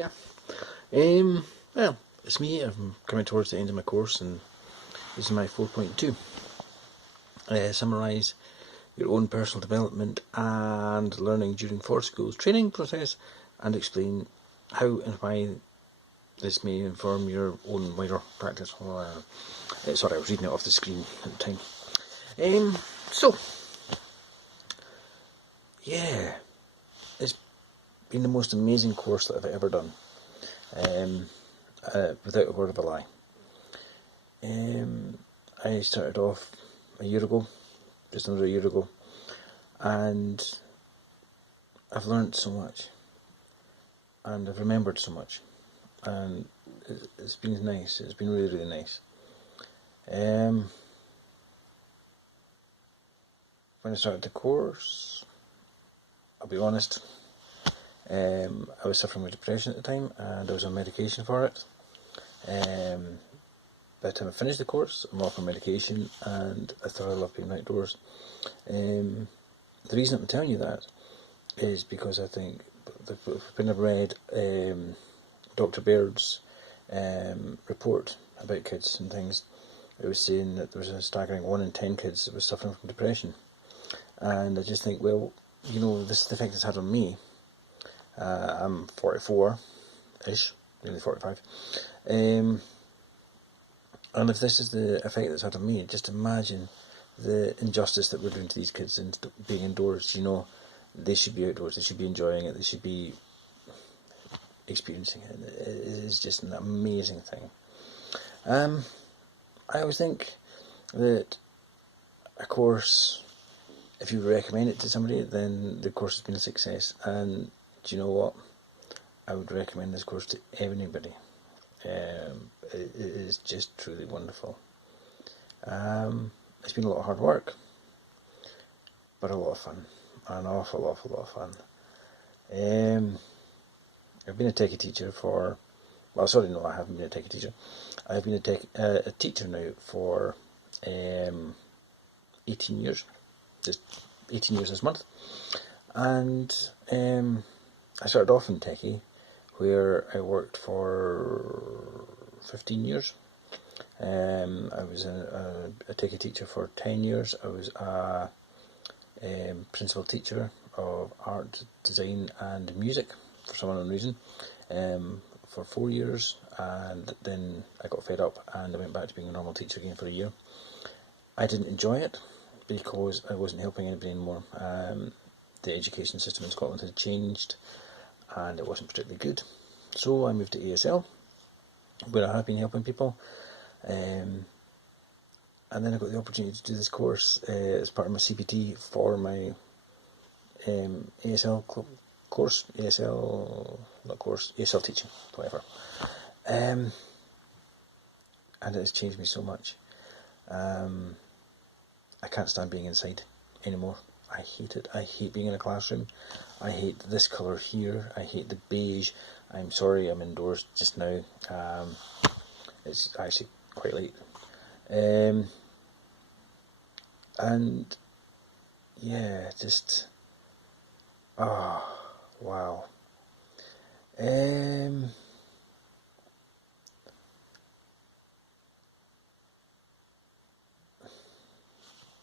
Yeah. Well, it's me. I'm coming towards the end of my course, and this is my 4.2. Summarise your own personal development and learning during forest schools training process, and explain how and why this may inform your own wider practice. Sorry, I was reading it off the screen at the time. So, yeah, it's been the most amazing course that I've ever done, without a word of a lie. I started off a year ago, just under a year ago, and I've learnt so much, and I've remembered so much, and it's been nice. It's been really, really nice. When I started the course, I'll be honest, I was suffering with depression at the time, and I was on medication for it. By the time I finished the course, I'm off on medication, and I thoroughly love being outdoors. The reason I'm telling you that is because I think when I read Dr. Baird's report about kids and things, it was saying that there was a staggering 1 in 10 kids that was suffering from depression. And I just think, well, this is the effect it's had on me. I'm 44-ish, nearly 45. And if this is the effect it's had on me, just imagine the injustice that we're doing to these kids and being indoors. They should be outdoors, they should be enjoying it, they should be experiencing it. It is just an amazing thing. I always think that a course, if you recommend it to somebody, then the course has been a success. And do you know what? I would recommend this course to anybody. It is just truly wonderful. It's been a lot of hard work, but a lot of fun. An awful lot of fun. I've been a techie teacher for... Well, sorry, no, I haven't been a techie teacher. I've been a teacher now for 18 years. Just 18 years this month. And I started off in techie, where I worked for 15 years. I was a techie teacher for 10 years. I was a principal teacher of art, design and music, for some unknown reason, for 4 years, and then I got fed up and I went back to being a normal teacher again for a year. I didn't enjoy it because I wasn't helping anybody anymore. The education system in Scotland had changed and it wasn't particularly good. So I moved to ASL, where I have been helping people. And then I got the opportunity to do this course as part of my CPT for my ASL course, ASL teaching, whatever. And it has changed me so much. I can't stand being inside anymore. I hate it. I hate being in a classroom. I hate this colour here. I hate the beige. I'm sorry, I'm indoors just now. It's actually quite late. And yeah, just... oh, wow.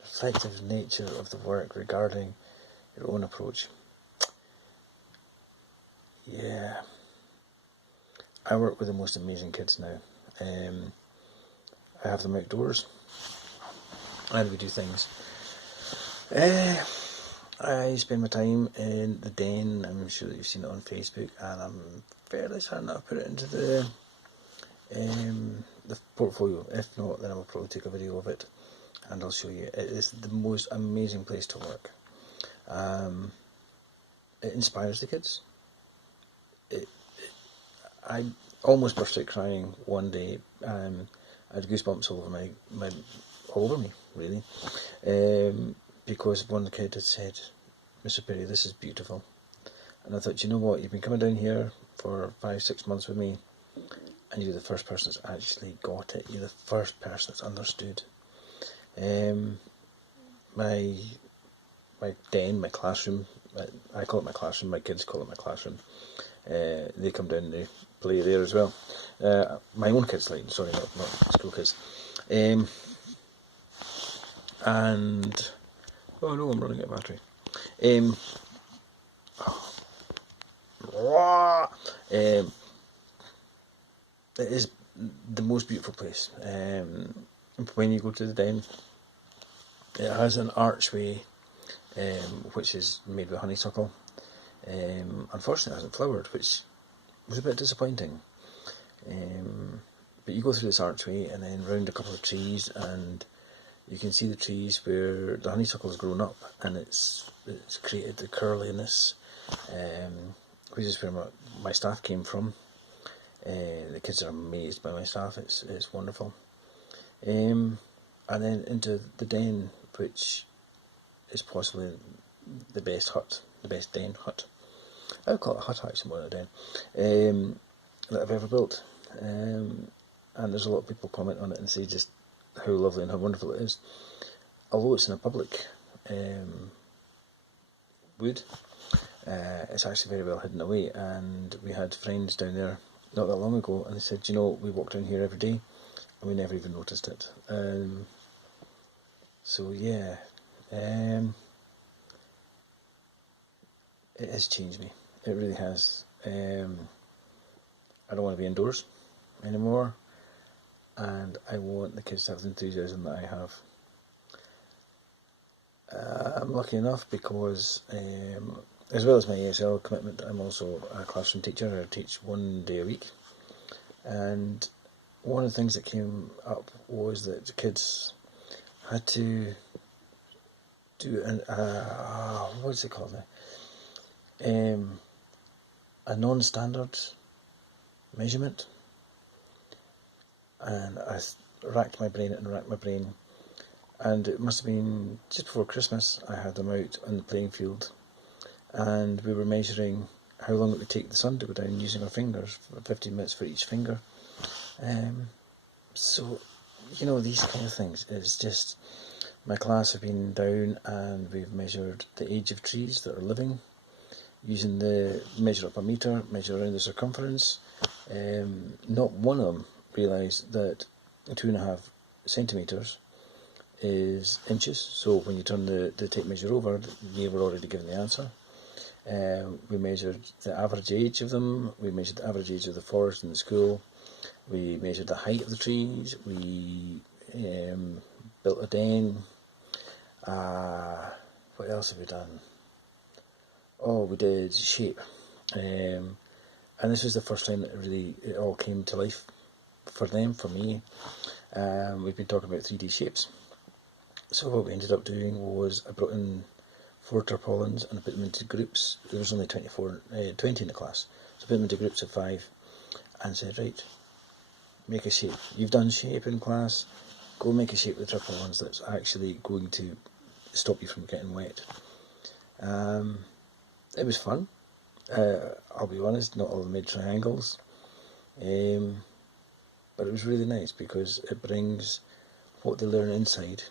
Reflective nature of the work regarding your own approach. Yeah. I work with the most amazing kids now. I have them outdoors, and we do things. I spend my time in the den. I'm sure that you've seen it on Facebook, and I'm fairly certain I'll put it into the portfolio. If not, then I will probably take a video of it and I'll show you. It is the most amazing place to work. It inspires the kids. I almost burst out crying one day. I had goosebumps all over me, really, because one kid had said, "Mr. Perry, this is beautiful." And I thought, you know what, you've been coming down here for 5-6 months with me, and you're the first person that's actually got it. You're the first person that's understood. My den, my classroom, I call it my classroom, my kids call it my classroom. They come down and they play there as well. My own kids, like, sorry, not school kids. And oh no, I'm running out of battery. It is the most beautiful place. When you go to the den, it has an archway which is made with honeysuckle. Unfortunately, it hasn't flowered, which was a bit disappointing. But you go through this archway and then round a couple of trees, and you can see the trees where the honeysuckle's grown up, and it's created the curliness, which is where my staff came from. The kids are amazed by my staff. It's wonderful. And then into the den, which is possibly the best den hut. I would call it a hut actually more than a den that I've ever built. And there's a lot of people comment on it and say just how lovely and how wonderful it is. Although it's in a public wood, it's actually very well hidden away, and we had friends down there not that long ago, and they said, you know, we walk down here every day and we never even noticed it. So yeah, it has changed me. It really has. I don't want to be indoors anymore, and I want the kids to have the enthusiasm that I have. I'm lucky enough because, as well as my ASL commitment, I'm also a classroom teacher. I teach 1 day a week, and one of the things that came up was that the kids had to do what's it called now? A non-standard measurement, and I racked my brain, and it must have been just before Christmas. I had them out on the playing field, and we were measuring how long it would take the sun to go down using our fingers, 15 minutes for each finger. So, you know, these kind of things is just, my class have been down and we've measured the age of trees that are living, using the measure up a metre, measure around the circumference. Not one of them realised that 2.5 centimetres is inches, so when you turn the tape measure over, they were already given the answer. We measured the average age of them, we measured the average age of the forest and the school, we measured the height of the trees, we built a den. What else have we done? Oh, we did shape. And this was the first time that it all came to life for them, for me. We've been talking about 3D shapes. So what we ended up doing was I brought in 4 tarpaulins and I put them into groups. There was only 20 in the class. So I put them into groups of 5 and said, right, make a shape. You've done shape in class, go make a shape with the tarpaulins that's actually going to stop you from getting wet. It was fun. I'll be honest, not all of them made triangles. But it was really nice because it brings what they learn inside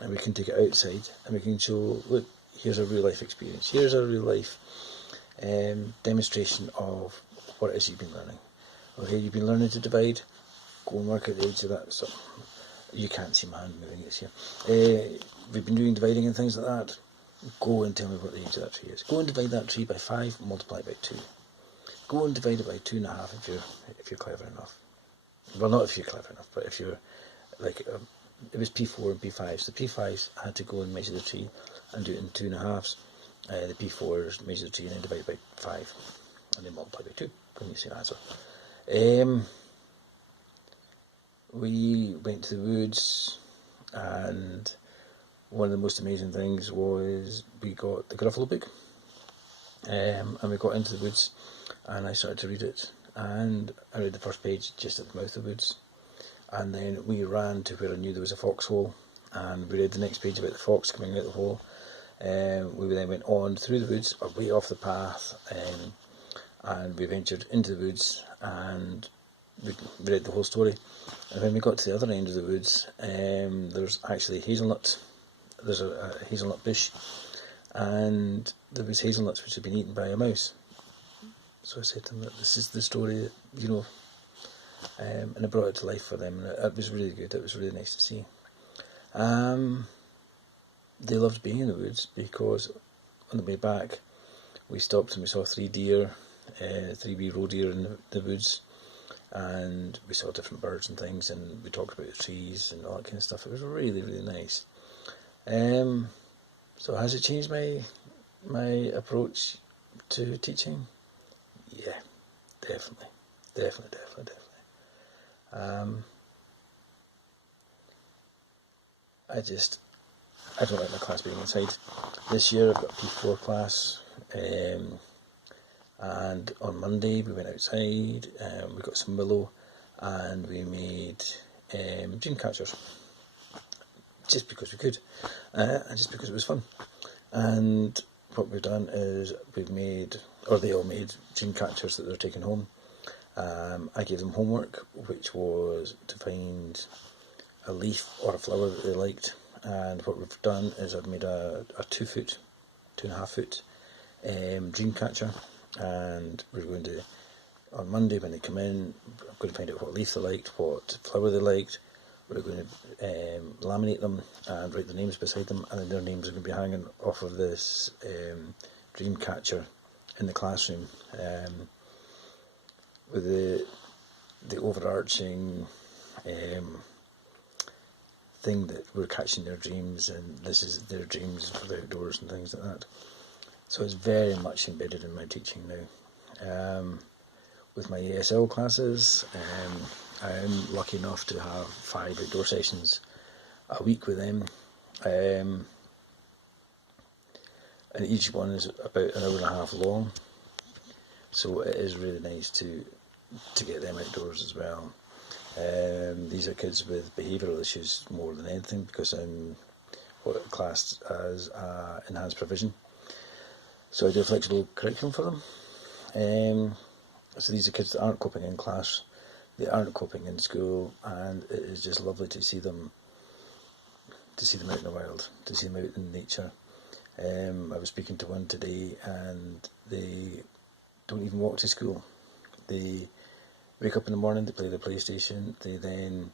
and we can take it outside and we can show, look, here's a real life experience. Here's a real life demonstration of what it is you've been learning. Okay, you've been learning to divide, go and work out the age of that. So you can't see my hand moving, it's here. We've been doing dividing and things like that. Go and tell me what the age of that tree is. Go and divide that tree by 5, multiply it by 2. Go and divide it by 2.5 if you're clever enough. Well, not if you're clever enough, but if you're like, it was P4 and P5. So the P5s had to go and measure the tree and do it in 2.5s. The P4s measure the tree and then divide it by 5, and then multiply by 2. Couldn't you see an answer? We went to the woods, and one of the most amazing things was we got the Gruffalo book, and we got into the woods, and I started to read it, and I read the first page just at the mouth of the woods, and then we ran to where I knew there was a foxhole, and we read the next page about the fox coming out the hole. We then went on through the woods, way off the path, and we ventured into the woods, and we read the whole story. And when we got to the other end of the woods, there's actually hazelnut. There's a hazelnut bush, and there was hazelnuts which had been eaten by a mouse. So I said to them that this is the story, you know, and I brought it to life for them, and it was really good. It was really nice to see. They loved being in the woods because on the way back we stopped and we saw 3 wee roe deer in the woods, and we saw different birds and things, and we talked about the trees and all that kind of stuff. It was really, really nice. So has it changed my approach to teaching? Yeah, definitely. I don't like my class being inside. This year I've got a P4 class, and on Monday we went outside, we got some willow, and we made dream catchers, just because we could, and just because it was fun. And what we've done is they all made dream catchers that they're taking home. I gave them homework, which was to find a leaf or a flower that they liked. And what we've done is I've made a 2.5 foot dream catcher, and we're going to, on Monday when they come in, I'm going to find out what leaf they liked, what flower they liked. We're going to laminate them and write their names beside them, and then their names are going to be hanging off of this dream catcher in the classroom, with the overarching thing that we're catching their dreams, and this is their dreams for the outdoors and things like that. So it's very much embedded in my teaching now. With my ASL classes, I'm lucky enough to have 5 outdoor sessions a week with them, and each one is about an hour and a half long, so it is really nice to get them outdoors as well. These are kids with behavioural issues more than anything, because I'm what classed as enhanced provision, so I do a flexible curriculum for them. So these are kids that aren't coping in class, they aren't coping in school, and it is just lovely to see them out in the wild, to see them out in nature. I was speaking to one today, and they don't even walk to school. They wake up in the morning, they play the PlayStation, they then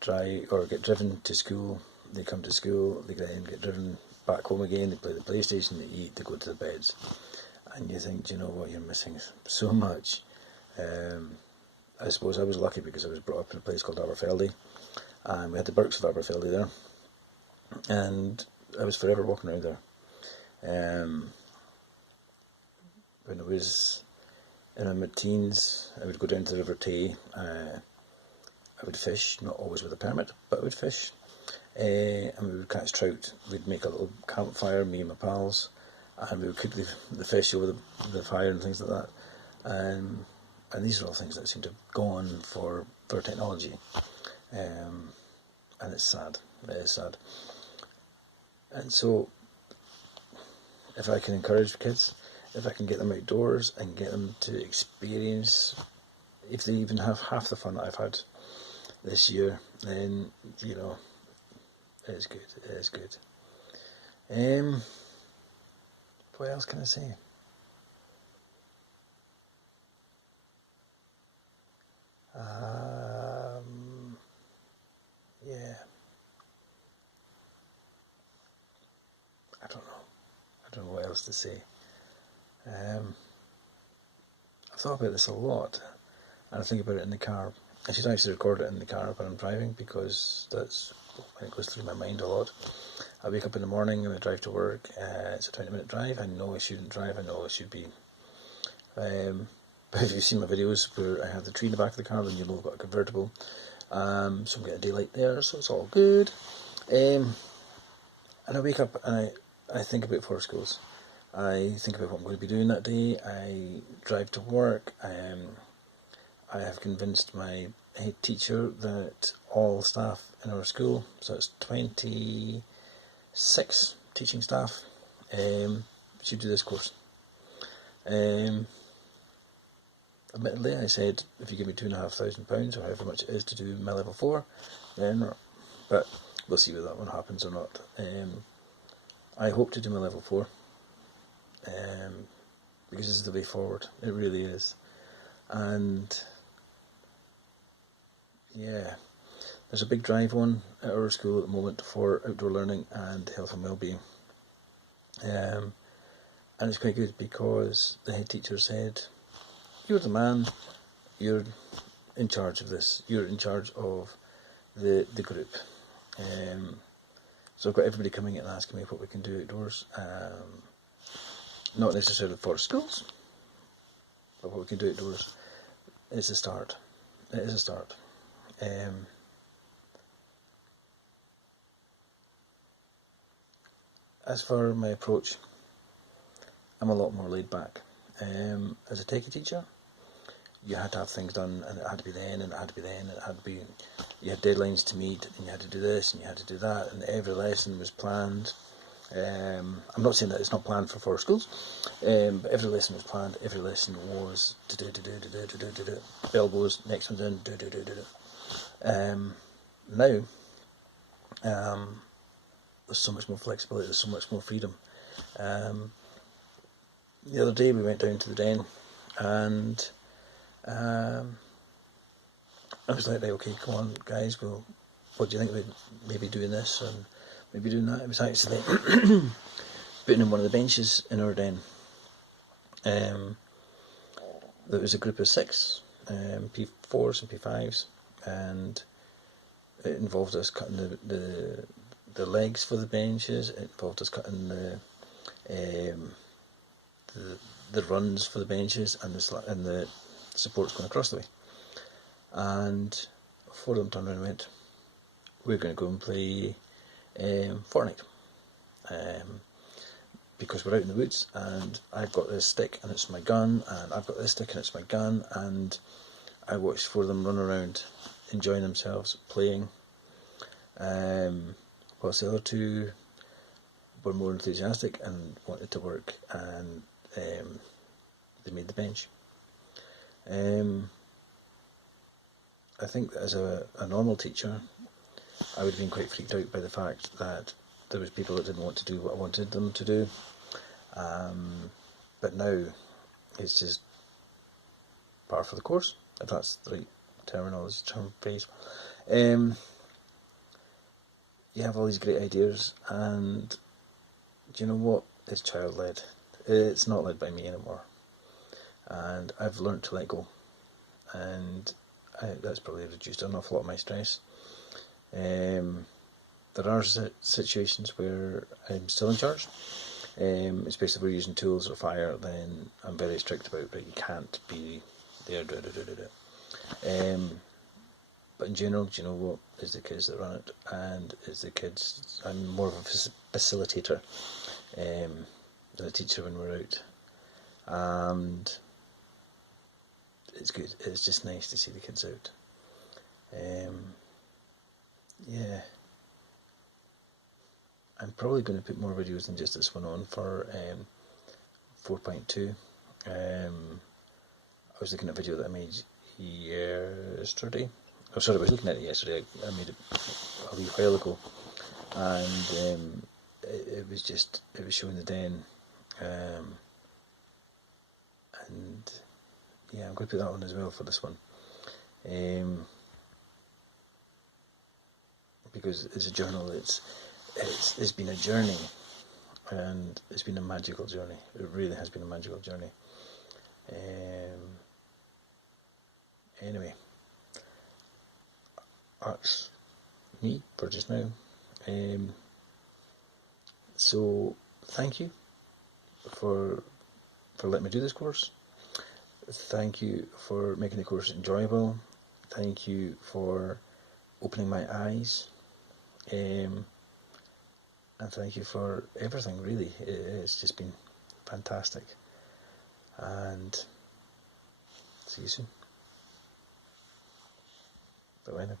drive or get driven to school, they come to school, they then get driven back home again, they play the PlayStation, they eat, they go to the beds. And you think, do you know what, you're missing so much. I suppose I was lucky because I was brought up in a place called Aberfeldy, and we had the Birks of Aberfeldy there, and I was forever walking around there. When I was in my mid-teens, I would go down to the River Tay. I would fish, not always with a permit, but I would fish, and we would catch trout. We'd make a little campfire, me and my pals, and we would cook the fish over the fire and things like that. And these are all things that seem to have gone for technology, and it's sad. It is sad. And so, if I can encourage kids, if I can get them outdoors and get them to experience, if they even have half the fun that I've had this year, then, you know, it is good. It is good. What else can I say? Yeah. I don't know what else to say. I've thought about this a lot, and I think about it in the car. I should actually record it in the car when I'm driving, because that's when it goes through my mind a lot. I wake up in the morning and I drive to work. It's a 20-minute drive. I know I shouldn't drive. I know I should be. But if you've seen my videos where I have the tree in the back of the car, then you know I've got a convertible. So I'm getting daylight there, so it's all good. And I wake up and I think about forest schools. I think about what I'm going to be doing that day. I drive to work. I have convinced my head teacher that all staff in our school, so it's 26 teaching staff, should do this course. Admittedly, I said, if you give me £2,500 or however much it is to do my level 4, then, but we'll see whether that one happens or not. I hope to do my level 4. because this is the way forward. It really is. And yeah, there's a big drive on at our school at the moment for outdoor learning and health and well-being. And it's quite good because the head teacher said, "You're the man, you're in charge of this, you're in charge of the group." So I've got everybody coming in and asking me what we can do outdoors. Not necessarily for schools, but what we can do outdoors is a start. It is a start. As for my approach, I'm a lot more laid back. As a techie teacher, you had to have things done, and it had to be then, and it had to be then, and it had to be. You had deadlines to meet, and you had to do this, and you had to do that, and every lesson was planned. I'm not saying that it's not planned for schools, but every lesson was planned. Every lesson was do. Bell goes, next one's in, do. Now, there's so much more flexibility. There's so much more freedom. The other day we went down to the den, and I was like, right, okay, come on, guys, well, what do you think about maybe doing this and maybe doing that? It was actually putting in one of the benches in our den. There was a group of 6, P4s and P5s, and it involved us cutting the legs for the benches. It involved us cutting the runs for the benches and the supports going across the way. And 4 of them turned around and went, "We're going to go and play Fortnite, because we're out in the woods, and I've got this stick and it's my gun, and I've got this stick and it's my gun." And I watched 4 of them run around enjoying themselves playing, whilst the other 2 were more enthusiastic and wanted to work, and they made the bench. I think that as a normal teacher, I would have been quite freaked out by the fact that there was people that didn't want to do what I wanted them to do. But now it's just par for the course, if that's the right terminology, term phrase. You have all these great ideas, and do you know what? It's child-led. It's not led by me anymore. And I've learnt to let go. And that's probably reduced an awful lot of my stress. There are situations where I'm still in charge, especially if we're using tools or fire. Then I'm very strict about that. You can't be there. But in general, do you know what? It's the kids that run it, and it's the kids. I'm more of a facilitator than a teacher when we're out, and it's good. It's just nice to see the kids out. Yeah, I'm probably going to put more videos than just this one on for 4.2. I was looking at a video that I made yesterday. Oh, sorry, I was looking at it yesterday. I made it a wee while ago, and it was showing the den, and yeah, I'm going to put that on as well for this one, because it's a journal. It's been a journey, and it's been a magical journey. It really has been a magical journey. Anyway, that's me for just now. So thank you for letting me do this course. Thank you for making the course enjoyable. Thank you for opening my eyes. And thank you for everything, really. It's just been fantastic. And see you soon. Bye-bye now.